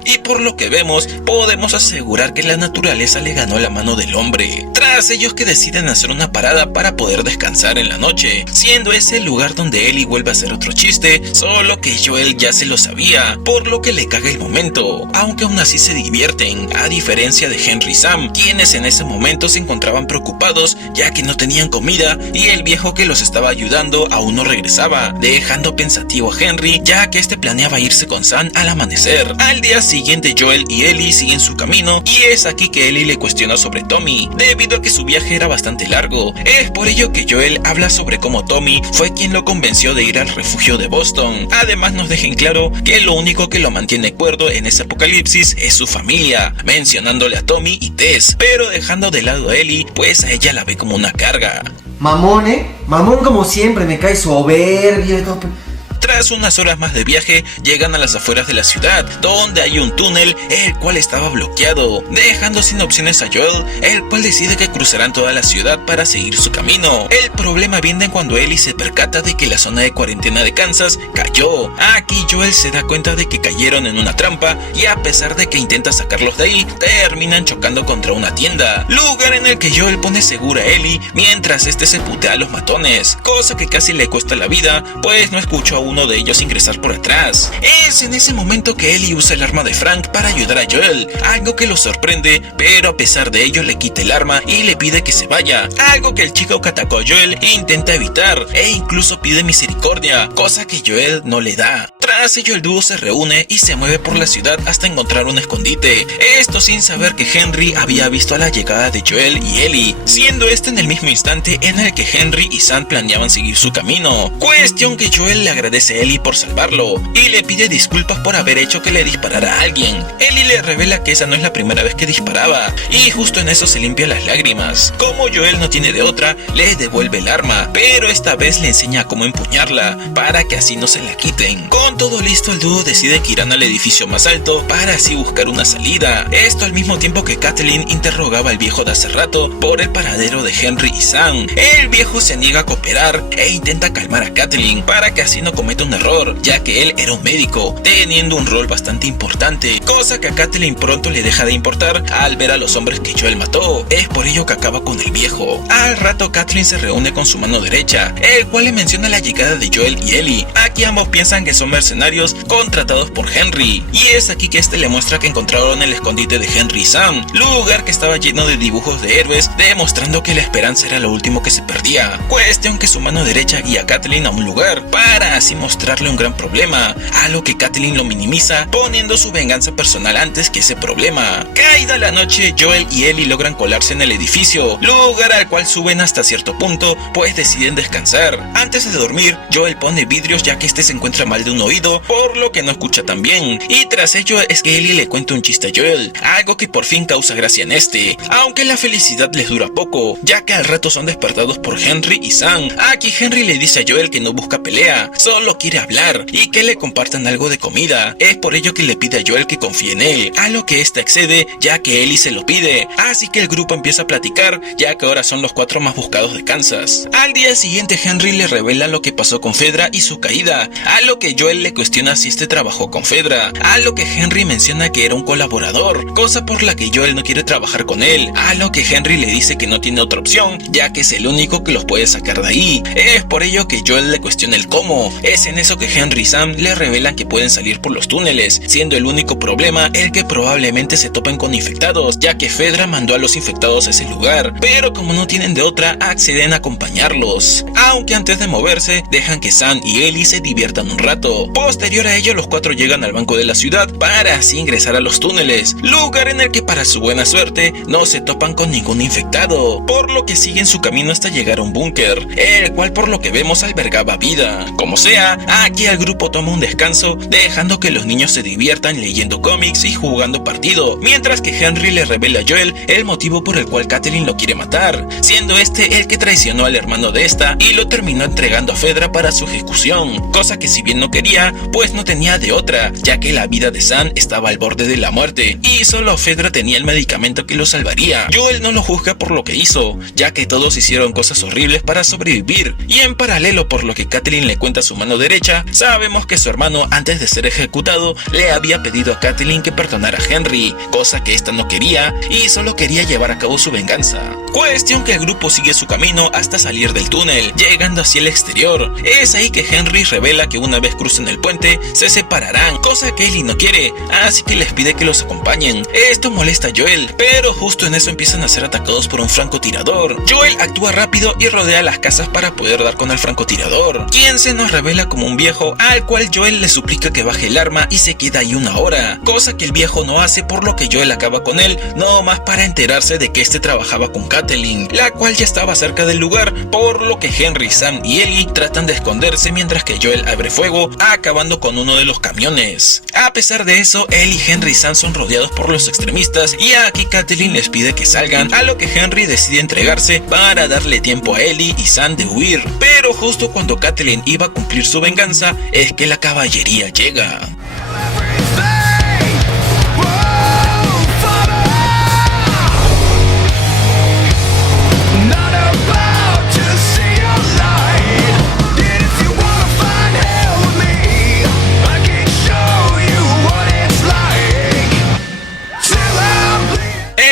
Y por lo que vemos, podemos asegurar que la naturaleza le ganó la mano del hombre. Tras ellos que deciden hacer una parada para poder descansar en la noche, siendo ese el lugar donde Ellie vuelve a hacer otro chiste, solo que Joel ya se lo sabía, por lo que le caga el momento, aunque aún así se divierten, a diferencia de Henry y Sam, quienes en ese momento se encontraban preocupados ya que no tenían comida y el viejo que los estaba ayudando aún no regresaba, dejando pensativo a Henry ya que este planeaba irse con Sam al amanecer. Al día siguiente Joel y Ellie siguen su camino y es aquí que Ellie le cuestiona sobre Tommy, debido a que su viaje era bastante largo. Es por ello que Joel habla sobre cómo Tommy fue quien lo convenció de ir al refugio de Boston. Además nos deja en claro que lo único que lo mantiene cuerdo en ese apocalipsis es su familia, mencionándole a Tommy y Tess, pero dejando de lado a Ellie, pues a ella la ve como una carga. Mamón, mamón como siempre, me cae soberbio y todo. Tras unas horas más de viaje, llegan a las afueras de la ciudad, donde hay un túnel, el cual estaba bloqueado, dejando sin opciones a Joel, el cual decide que cruzarán toda la ciudad para seguir su camino. El problema viene cuando Ellie se percata de que la zona de cuarentena de Kansas cayó. Aquí Joel se da cuenta de que cayeron en una trampa, y a pesar de que intenta sacarlos de ahí, terminan chocando contra una tienda, lugar en el que Joel pone segura a Ellie, mientras este se putea a los matones, cosa que casi le cuesta la vida, pues no escuchó a uno de ellos ingresar por atrás. Es en ese momento que Ellie usa el arma de Frank para ayudar a Joel, algo que lo sorprende, pero a pesar de ello le quita el arma y le pide que se vaya, algo que el chico que atacó a Joel intenta evitar e incluso pide misericordia, cosa que Joel no le da. Tras ello el dúo se reúne y se mueve por la ciudad hasta encontrar un escondite, esto sin saber que Henry había visto a la llegada de Joel y Ellie, siendo este en el mismo instante en el que Henry y Sam planeaban seguir su camino, cuestión que Joel le agradece a Ellie por salvarlo y le pide disculpas por haber hecho que le disparara a alguien. Ellie le revela que esa no es la primera vez que disparaba y justo en eso se limpia las lágrimas. Como Joel no tiene de otra, le devuelve el arma, pero esta vez le enseña cómo empuñarla para que así no se la quiten. Con todo listo, el dúo decide que irán al edificio más alto para así buscar una salida. Esto al mismo tiempo que Kathleen interrogaba al viejo de hace rato por el paradero de Henry y Sam. El viejo se niega a cooperar e intenta calmar a Kathleen para que así no cometa un error, ya que él era un médico, teniendo un rol bastante importante, cosa que a Kathleen pronto le deja de importar al ver a los hombres que Joel mató. Es por ello que acaba con el viejo. Al rato Kathleen se reúne con su mano derecha, el cual le menciona la llegada de Joel y Ellie. Aquí ambos piensan que son mercenarios contratados por Henry, y es aquí que este le muestra que encontraron el escondite de Henry y Sam, lugar que estaba lleno de dibujos de héroes, demostrando que la esperanza era lo último que se perdía. Cuestión que su mano derecha guía a Kathleen a un lugar para así mostrarle un gran problema, a lo que Kathleen lo minimiza, poniendo su venganza personal antes que ese problema. Caída la noche, Joel y Ellie logran colarse en el edificio, lugar al cual suben hasta cierto punto, pues deciden descansar. Antes de dormir, Joel pone vidrios ya que este se encuentra mal de un oído, por lo que no escucha tan bien, y tras ello es que Ellie le cuenta un chiste a Joel, algo que por fin causa gracia en este, aunque la felicidad les dura poco, ya que al rato son despertados por Henry y Sam. Aquí Henry le dice a Joel que no busca pelea, solo solo quiere hablar y que le compartan algo de comida. Es por ello que le pide a Joel que confíe en él, a lo que ésta accede ya que Ellie se lo pide. Así que el grupo empieza a platicar, ya que ahora son los 4 más buscados de Kansas. Al día siguiente Henry le revela lo que pasó con Fedra y su caída, a lo que Joel le cuestiona si este trabajó con Fedra, a lo que Henry menciona que era un colaborador, cosa por la que Joel no quiere trabajar con él, a lo que Henry le dice que no tiene otra opción, ya que es el único que los puede sacar de ahí. Es por ello que Joel le cuestiona el cómo. Es en eso que Henry y Sam le revelan que pueden salir por los túneles, siendo el único problema el que probablemente se topen con infectados, ya que Fedra mandó a los infectados a ese lugar, pero como no tienen de otra, acceden a acompañarlos, aunque antes de moverse dejan que Sam y Ellie se diviertan un rato. Posterior a ello, los 4 llegan al banco de la ciudad para así ingresar a los túneles, lugar en el que para su buena suerte no se topan con ningún infectado, por lo que siguen su camino hasta llegar a un búnker, el cual por lo que vemos albergaba vida. Como sea, aquí el grupo toma un descanso, dejando que los niños se diviertan leyendo cómics y jugando partido, mientras que Henry le revela a Joel el motivo por el cual Catelyn lo quiere matar, siendo este el que traicionó al hermano de esta y lo terminó entregando a Fedra para su ejecución, cosa que si bien no quería, pues no tenía de otra, ya que la vida de Sam estaba al borde de la muerte y solo Fedra tenía el medicamento que lo salvaría. Joel no lo juzga por lo que hizo, ya que todos hicieron cosas horribles para sobrevivir, y en paralelo, por lo que Catelyn le cuenta a su mano derecha, sabemos que su hermano antes de ser ejecutado le había pedido a Catelyn que perdonara a Henry, cosa que esta no quería y solo quería llevar a cabo su venganza. Cuestión que el grupo sigue su camino hasta salir del túnel, llegando hacia el exterior. Es ahí que Henry revela que una vez crucen el puente se separarán, cosa que Ellie no quiere, así que les pide que los acompañen. Esto molesta a Joel, pero justo en eso empiezan a ser atacados por un francotirador. Joel actúa rápido y rodea las casas para poder dar con el francotirador, quien se nos revela como un viejo al cual Joel le suplica que baje el arma y se queda ahí una hora, cosa que el viejo no hace, por lo que Joel acaba con él, no más para enterarse de que este trabajaba con Catelyn, la cual ya estaba cerca del lugar, por lo que Henry, Sam y Ellie tratan de esconderse mientras que Joel abre fuego, acabando con uno de los camiones. A pesar de eso, Ellie, Henry y Sam son rodeados por los extremistas y aquí Catelyn les pide que salgan, a lo que Henry decide entregarse para darle tiempo a Ellie y Sam de huir, pero justo cuando Catelyn iba a cumplir su venganza es que la caballería llega.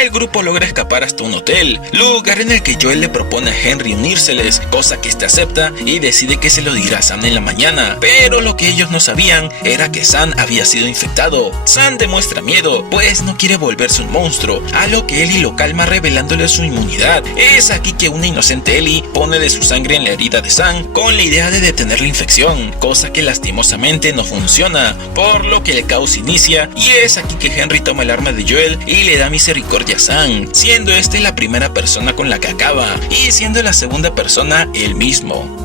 El grupo logra escapar hasta un hotel, lugar en el que Joel le propone a Henry unírseles, cosa que este acepta y decide que se lo dirá a Sam en la mañana, pero lo que ellos no sabían era que Sam había sido infectado. Sam demuestra miedo, pues no quiere volverse un monstruo, a lo que Ellie lo calma revelándole su inmunidad. Es aquí que una inocente Ellie pone de su sangre en la herida de Sam con la idea de detener la infección, cosa que lastimosamente no funciona, por lo que el caos inicia y es aquí que Henry toma el arma de Joel y le da misericordia a Sam, siendo este la primera persona con la que acaba y siendo la segunda persona él mismo.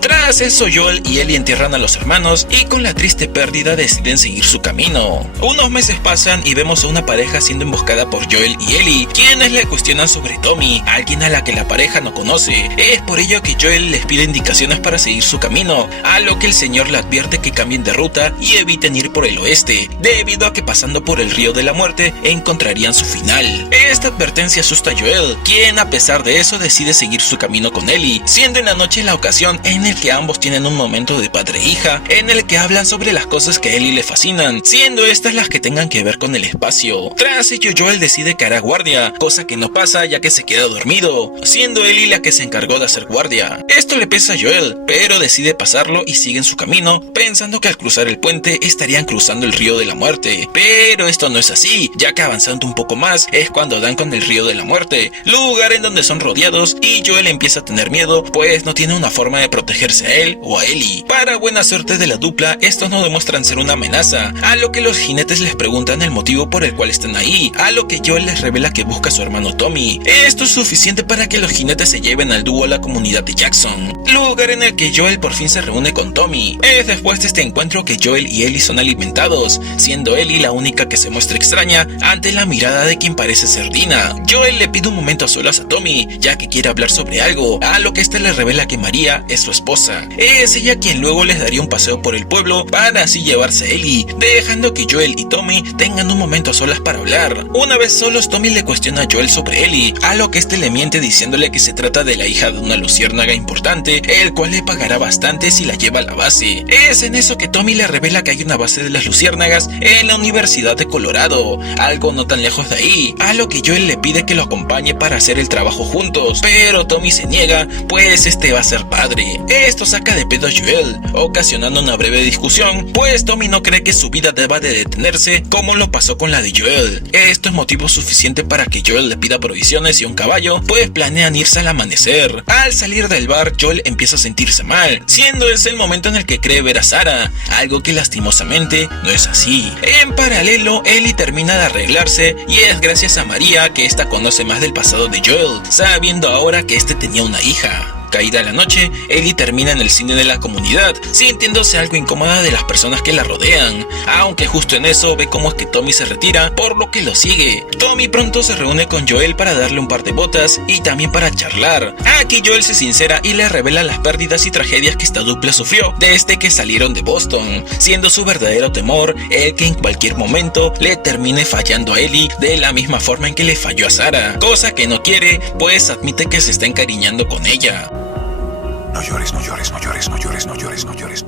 Tras eso, Joel y Ellie entierran a los hermanos y con la triste pérdida deciden seguir su camino. Unos meses pasan y vemos a una pareja siendo emboscada por Joel y Ellie, quienes le cuestionan sobre Tommy, alguien a la que la pareja no conoce. Es por ello que Joel les pide indicaciones para seguir su camino, a lo que el señor le advierte que cambien de ruta y eviten ir por el oeste, debido a que pasando por el río de la muerte encontrarían su final. Esta advertencia asusta a Joel, quien a pesar de eso decide seguir su camino con Ellie, siendo en la noche la ocasión en el que ambos tienen un momento de padre e hija, en el que hablan sobre las cosas que a Ellie le fascinan, siendo estas las que tengan que ver con el espacio. Tras ello, Joel decide que hará guardia, cosa que no pasa ya que se queda dormido, siendo Ellie la que se encargó de hacer guardia. Esto le pesa a Joel, pero decide pasarlo y siguen su camino, pensando que al cruzar el puente estarían cruzando el río de la muerte, pero esto no es así, ya que avanzando un poco más es cuando dan con el río de la muerte, lugar en donde son rodeados y Joel empieza a tener miedo, pues no tiene una forma de protegerse llevarse a él o a Ellie. Para buena suerte de la dupla, estos no demuestran ser una amenaza, a lo que los jinetes les preguntan el motivo por el cual están ahí, a lo que Joel les revela que busca a su hermano Tommy. Esto es suficiente para que los jinetes se lleven al dúo a la comunidad de Jackson, lugar en el que Joel por fin se reúne con Tommy. Es después de este encuentro que Joel y Ellie son alimentados, siendo Ellie la única que se muestra extraña ante la mirada de quien parece ser Dina. Joel le pide un momento a solas a Tommy, ya que quiere hablar sobre algo, a lo que este le revela que María es su esposa. Es ella quien luego les daría un paseo por el pueblo para así llevarse a Ellie, dejando que Joel y Tommy tengan un momento a solas para hablar. Una vez solos, Tommy le cuestiona a Joel sobre Ellie, a lo que este le miente diciéndole que se trata de la hija de una luciérnaga importante, el cual le pagará bastante si la lleva a la base. Es en eso que Tommy le revela que hay una base de las luciérnagas en la Universidad de Colorado, algo no tan lejos de ahí, a lo que Joel le pide que lo acompañe para hacer el trabajo juntos, pero Tommy se niega, pues este va a ser padre. Esto saca de pedo a Joel, ocasionando una breve discusión, pues Tommy no cree que su vida deba de detenerse como lo pasó con la de Joel. Esto es motivo suficiente para que Joel le pida provisiones y un caballo, pues planean irse al amanecer. Al salir del bar, Joel empieza a sentirse mal, siendo ese el momento en el que cree ver a Sarah, algo que lastimosamente no es así. En paralelo, Ellie termina de arreglarse y es gracias a María que esta conoce más del pasado de Joel, sabiendo ahora que este tenía una hija. Caída la noche, Ellie termina en el cine de la comunidad, sintiéndose algo incómoda de las personas que la rodean, aunque justo en eso ve cómo es que Tommy se retira, por lo que lo sigue. Tommy pronto se reúne con Joel para darle un par de botas y también para charlar. Aquí Joel se sincera y le revela las pérdidas y tragedias que esta dupla sufrió desde que salieron de Boston, siendo su verdadero temor el que en cualquier momento le termine fallando a Ellie de la misma forma en que le falló a Sarah, cosa que no quiere, pues admite que se está encariñando con ella. No llores, no llores, no llores, no llores, no llores, no llores.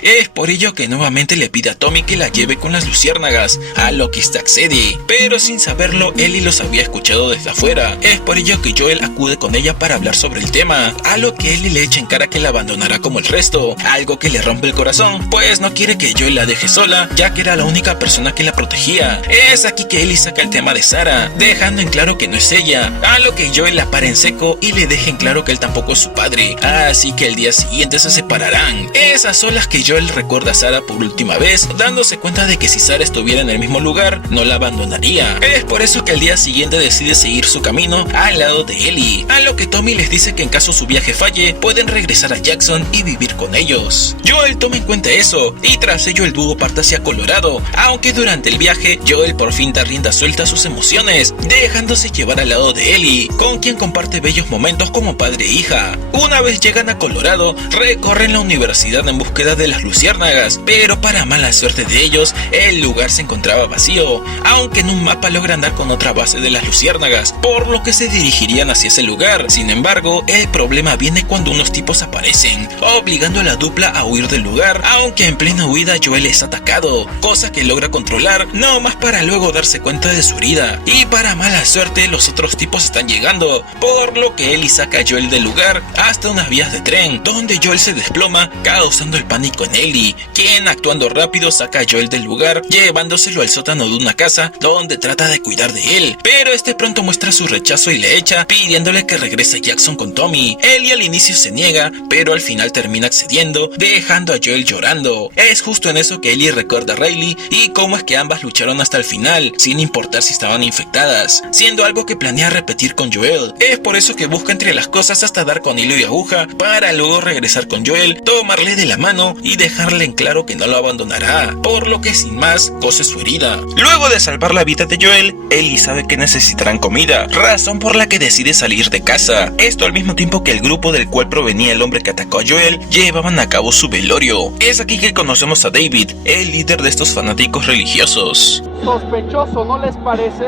Es por ello que nuevamente le pide a Tommy que la lleve con las luciérnagas, a lo que éste accede, pero sin saberlo Ellie los había escuchado desde afuera. Es por ello que Joel acude con ella para hablar sobre el tema, a lo que Ellie le echa en cara que la abandonará como el resto, algo que le rompe el corazón, pues no quiere que Joel la deje sola, ya que era la única persona que la protegía. Es aquí que Ellie saca el tema de Sarah, dejando en claro que no es ella, a lo que Joel la para en seco y le deja en claro que él tampoco es su padre, así que el día siguiente se separarán. Es a solas que Joel recuerda a Sarah por última vez, dándose cuenta de que si Sarah estuviera en el mismo lugar, no la abandonaría. Es por eso que al día siguiente decide seguir su camino al lado de Ellie, a lo que Tommy les dice que en caso su viaje falle, pueden regresar a Jackson y vivir con ellos. Joel toma en cuenta eso, y tras ello el dúo parte hacia Colorado, aunque durante el viaje, Joel por fin da rienda suelta a sus emociones, dejándose llevar al lado de Ellie, con quien comparte bellos momentos como padre e hija. Una vez llegan a Colorado, recorren la universidad en búsqueda de las luciérnagas, pero para mala suerte de ellos, el lugar se encontraba vacío, aunque en un mapa logran dar con otra base de las luciérnagas, por lo que se dirigirían hacia ese lugar. Sin embargo, el problema viene cuando unos tipos aparecen, obligando a la dupla a huir del lugar, aunque en plena huida Joel es atacado, cosa que logra controlar, no más para luego darse cuenta de su herida, y para mala suerte los otros tipos están llegando, por lo que Ellie saca a Joel del lugar hasta unas vías de tren, donde Joel se desploma, causando el pánico en Ellie, quien actuando rápido saca a Joel del lugar, llevándoselo al sótano de una casa donde trata de cuidar de él, pero este pronto muestra su rechazo y le echa, pidiéndole que regrese a Jackson con Tommy. Ellie al inicio se niega, pero al final termina accediendo, dejando a Joel llorando. Es justo en eso que Ellie recuerda a Riley y cómo es que ambas lucharon hasta el final, sin importar si estaban infectadas, siendo algo que planea repetir con Joel. Es por eso que busca entre las cosas hasta dar con hilo y aguja, para luego regresar con Joel, tomarle de la mano y dejarle en claro que no lo abandonará, por lo que sin más cose su herida. Luego de salvar la vida de Joel, Ellie sabe que necesitarán comida, razón por la que decide salir de casa. Esto al mismo tiempo que el grupo del cual provenía el hombre que atacó a Joel llevaban a cabo su velorio. Es aquí que conocemos a David, el líder de estos fanáticos religiosos. Sospechoso, ¿no les parece?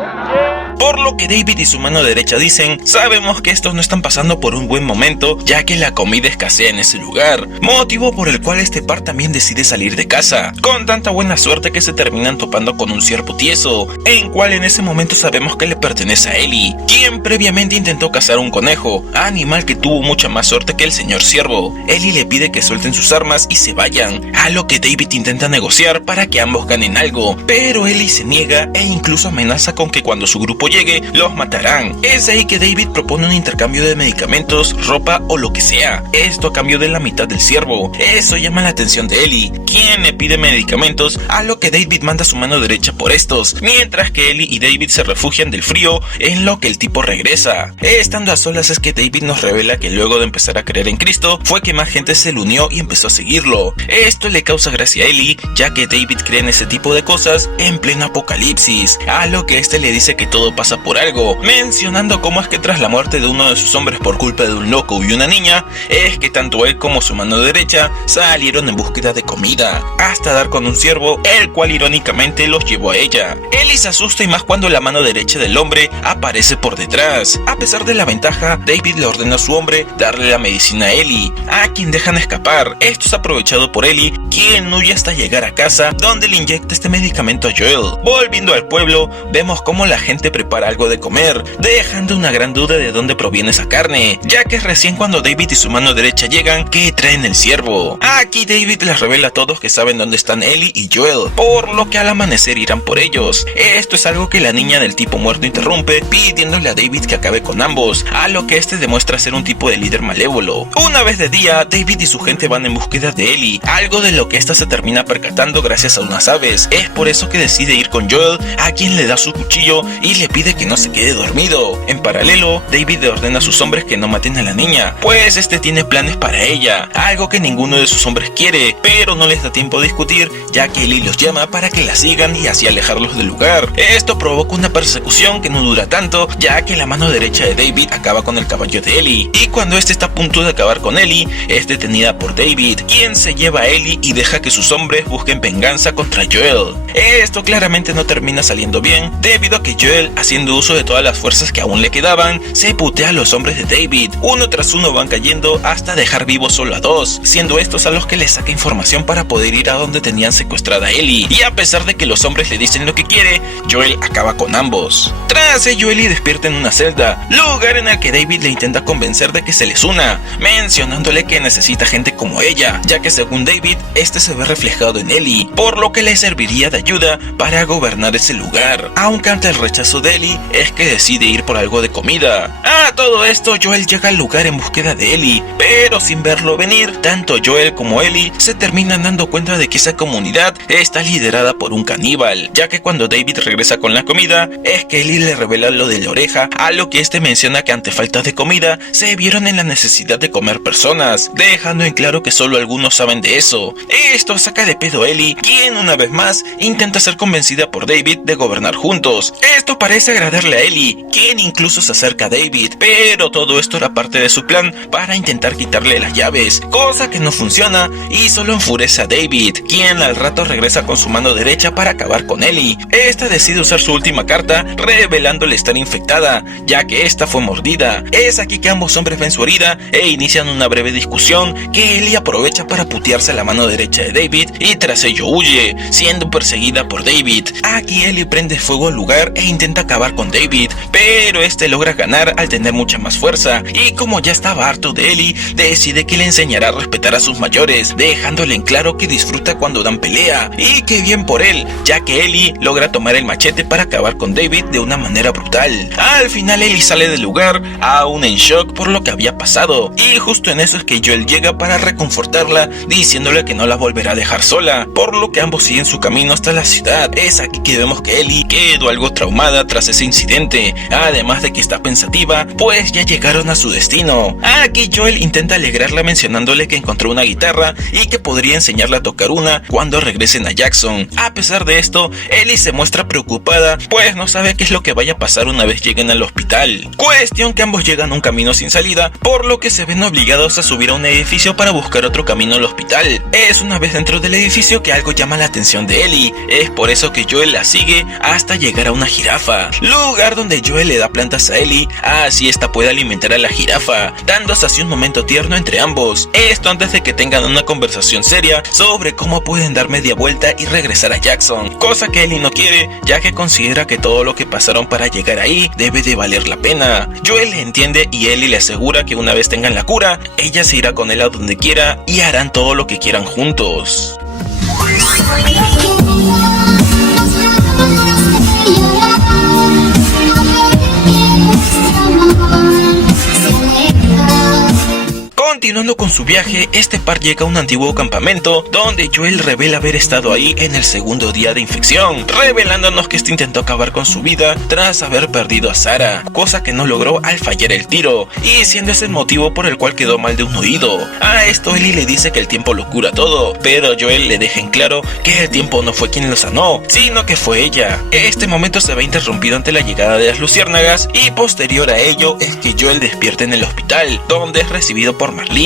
Por lo que David y su mano derecha dicen: sabemos que estos no están pasando por un buen momento, ya que la comida escasea en ese lugar, motivo por el cual este par también decide salir de casa, con tanta buena suerte que se terminan topando con un ciervo tieso, en cual en ese momento sabemos que le pertenece a Ellie, quien previamente intentó cazar un conejo, animal que tuvo mucha más suerte que el señor ciervo. Ellie le pide que suelten sus armas y se vayan, a lo que David intenta negociar para que ambos ganen algo, pero Ellie se niega e incluso amenaza con que cuando su grupo llegue, los matarán. Es ahí que David propone un intercambio de medicamentos, ropa o lo que sea, esto a cambio de la mitad del ciervo. Eso llama la atención de Ellie, quien le pide medicamentos, a lo que David manda su mano derecha por estos, mientras que Ellie y David se refugian del frío, en lo que el tipo regresa. Estando a solas es que David nos revela que luego de empezar a creer en Cristo, fue que más gente se le unió y empezó a seguirlo. Esto le causa gracia a Ellie, ya que David cree en ese tipo de cosas en pleno apocalipsis, a lo que este le dice que todo pasa por algo, mencionando cómo es que tras la muerte de uno de sus hombres por culpa de un loco y una niña, es que tanto él como su mano derecha salieron en búsqueda de comida, hasta dar con un ciervo, el cual irónicamente los llevó a ella. Ellie se asusta y más cuando la mano derecha del hombre aparece por detrás. A pesar de la ventaja, David le ordena a su hombre darle la medicina a Ellie, a quien dejan escapar. Esto es aprovechado por Ellie, quien huye hasta llegar a casa, donde le inyecta este medicamento a Joel. Volviendo al pueblo, vemos cómo la gente prepara algo de comer, dejando una gran duda de dónde proviene esa carne, ya que es recién cuando David y su mano derecha llegan que traen el ciervo. Aquí David les revela a todos que saben dónde están Ellie y Joel, por lo que al amanecer irán por ellos. Esto es algo que la niña del tipo muerto interrumpe, pidiéndole a David que acabe con ambos, a lo que este demuestra ser un tipo de líder malévolo. Una vez de día, David y su gente van en búsqueda de Ellie, algo de lo que esta se termina percatando gracias a unas aves. Es por eso que decide ir con Joel, a quien le da su cuchillo y le pide que no se quede dormido. En paralelo, David le ordena a sus hombres que no maten a la niña, pues este tiene planes para ella, algo que ninguno de sus hombres quiere, pero no les da tiempo a discutir, ya que Ellie los llama para que la sigan y así alejarlos del lugar. Esto provoca una persecución que no dura tanto, ya que la mano derecha de David acaba con el caballo de Ellie, y cuando este está a punto de acabar con Ellie, es detenida por David, quien se lleva a Ellie y deja que sus hombres busquen venganza contra Joel. Esto claramente no termina saliendo bien, debido a que Joel, haciendo uso de todas las fuerzas que aún le quedaban, se putea a los hombres de David. Uno tras uno van cayendo hasta dejar vivos solo a dos, siendo estos a los que les saca información para poder ir a donde tenían secuestrada a Ellie, y a pesar de que los hombres le dicen lo que quiere, Joel acaba con ambos. Tras ello, Ellie despierta en una celda, lugar en el que David le intenta convencer de que se les una, mencionándole que necesita gente como ella, ya que según David, este se ve reflejado en Ellie, por lo que le serviría de ayuda para gobernar ese lugar. Aunque ante el rechazo de Ellie, es que decide ir por algo de comida. A todo esto, Joel llega al lugar en búsqueda de Ellie, pero sin verlo venir, tanto Joel como Ellie se terminan dando cuenta de que esa comunidad está liderada por un caníbal, ya que cuando David regresa con la comida, es que Ellie le revela lo de la oreja, a lo que este menciona que ante falta de comida, se vieron en la necesidad de comer personas, dejando en claro que solo algunos saben de eso. Esto saca de pedo a Ellie, quien una vez más intenta ser convencida por David de gobernar juntos. Esto parece agradarle a Ellie, quien incluso se acerca a David, pero todo esto era parte de su plan para intentar quitarle las llaves, cosa que no funciona y solo enfurece a David, quien al rato regresa con su mano derecha para acabar con Ellie. Esta decide usar su última carta, revelándole estar infectada, ya que esta fue mordida. Es aquí que ambos hombres ven su herida e inician una breve discusión que Ellie aprovecha para putearse la mano derecha de David y tras ello huye, siendo perseguida por David. Aquí Ellie prende fuego al lugar e intenta acabar con David, pero este logra ganar al tener mucha más fuerza, y como ya estaba harto de Ellie, decide que le enseñará a respetar a sus mayores, dejándole en claro que disfruta cuando dan pelea, y que bien por él, ya que Ellie logra tomar el machete para acabar con David de una manera brutal. Al final Ellie sale del lugar, aún en shock por lo que había pasado, y justo en eso es que Joel llega para reconfortarla, diciéndole que no la volverá a dejar sola, por lo que ambos siguen su camino hasta la ciudad. Es aquí que vemos que Ellie quedó algo traumada tras ese incidente, además de que está pensativa, pues ya llegaron a su destino. Aquí Joel intenta alegrarla mencionándole que encontró una guitarra y que podría enseñarle a tocar una cuando regresen a Jackson. A pesar de esto, Ellie se muestra preocupada, pues no sabe qué es lo que vaya a pasar una vez lleguen al hospital. Cuestión que ambos llegan a un camino sin salida, por lo que se ven obligados a subir a un edificio para buscar otro camino al hospital. Es una vez dentro del edificio que algo llama la atención de Ellie, es por eso que Joel la sigue hasta llegar a una jirafa, lugar donde Joel le da plantas a Ellie, así esta puede alimentar a la jirafa, dándose así un momento tierno entre ambos. Esto antes de que tengan una conversación seria sobre cómo pueden dar media vuelta y regresar a Jackson, cosa que Ellie no quiere, ya que considera que todo lo que pasaron para llegar ahí debe de valer la pena. Joel le entiende y Ellie le asegura que una vez tengan la cura, ella se irá con él a donde quiera y harán todo lo que quieran juntos. Yeah. Continuando con su viaje, este par llega a un antiguo campamento donde Joel revela haber estado ahí en el segundo día de infección, revelándonos que este intentó acabar con su vida tras haber perdido a Sarah, cosa que no logró al fallar el tiro, y siendo ese el motivo por el cual quedó mal de un oído. A esto Ellie le dice que el tiempo lo cura todo, pero Joel le deja en claro que el tiempo no fue quien lo sanó, sino que fue ella. Este momento se ve interrumpido ante la llegada de las luciérnagas, y posterior a ello es que Joel despierta en el hospital, donde es recibido por Marlene.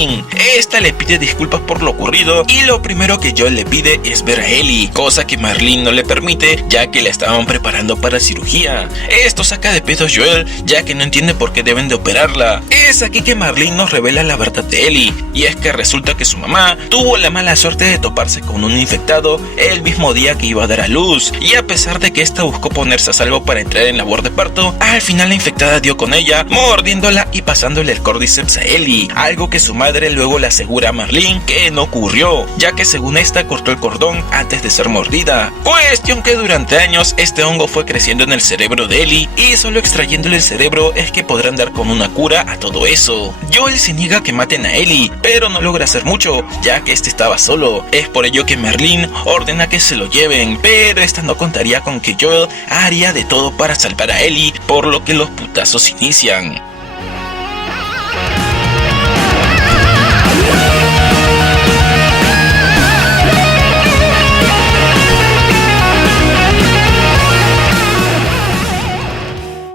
Esta le pide disculpas por lo ocurrido, y lo primero que Joel le pide es ver a Ellie, cosa que Marlene no le permite, ya que la estaban preparando para cirugía. Esto saca de pedo a Joel, ya que no entiende por qué deben de operarla. Es aquí que Marlene nos revela la verdad de Ellie, y es que resulta que su mamá tuvo la mala suerte de toparse con un infectado el mismo día que iba a dar a luz, y a pesar de que esta buscó ponerse a salvo para entrar en labor de parto, al final la infectada dio con ella, mordiéndola y pasándole el córdiceps a Ellie, algo que su madre luego le asegura a Marlene que no ocurrió, ya que según esta cortó el cordón antes de ser mordida. Cuestión que durante años este hongo fue creciendo en el cerebro de Ellie, y solo extrayéndole el cerebro es que podrán dar con una cura a todo eso. Joel se niega a que maten a Ellie, pero no logra hacer mucho, ya que este estaba solo. Es por ello que Marlene ordena que se lo lleven, pero esta no contaría con que Joel haría de todo para salvar a Ellie, por lo que los putazos inician.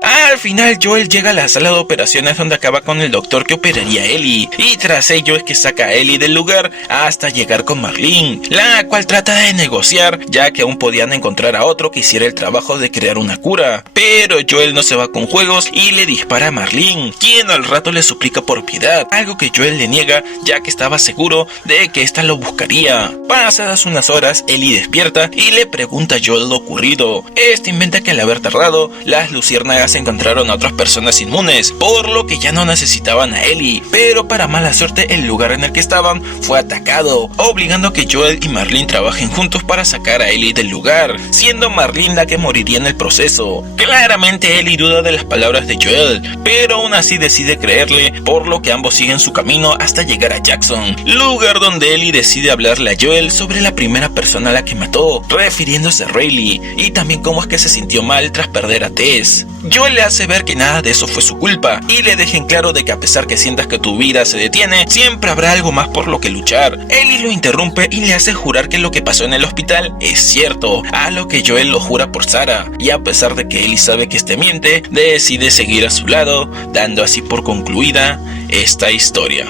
Al final Joel llega a la sala de operaciones donde acaba con el doctor que operaría a Ellie, y tras ello es que saca a Ellie del lugar hasta llegar con Marlene, la cual trata de negociar, ya que aún podían encontrar a otro que hiciera el trabajo de crear una cura, pero Joel no se va con juegos y le dispara a Marlene, quien al rato le suplica por piedad, algo que Joel le niega, ya que estaba seguro de que ésta lo buscaría. Pasadas unas horas, Ellie despierta y le pregunta a Joel lo ocurrido. Este inventa que al haber tardado, las luciérnagas encontraron a otras personas inmunes, por lo que ya no necesitaban a Ellie, pero para mala suerte el lugar en el que estaban fue atacado, obligando a que Joel y Marlene trabajen juntos para sacar a Ellie del lugar, siendo Marlene la que moriría en el proceso. Claramente Ellie duda de las palabras de Joel, pero aún así decide creerle, por lo que ambos siguen su camino hasta llegar a Jackson, lugar donde Ellie decide hablarle a Joel sobre la primera persona a la que mató, refiriéndose a Riley, y también cómo es que se sintió mal tras perder a Tess. Joel le hace ver que nada de eso fue su culpa, y le deja en claro de que a pesar que sientas que tu vida se detiene, siempre habrá algo más por lo que luchar. Ellie lo interrumpe y le hace jurar que lo que pasó en el hospital es cierto, a lo que Joel lo jura por Sarah, y a pesar de que Ellie sabe que este miente, decide seguir a su lado, dando así por concluida esta historia.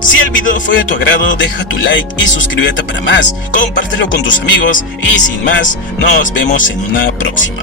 Si el video fue de tu agrado, deja tu like y suscríbete para más, compártelo con tus amigos, y sin más, nos vemos en una próxima.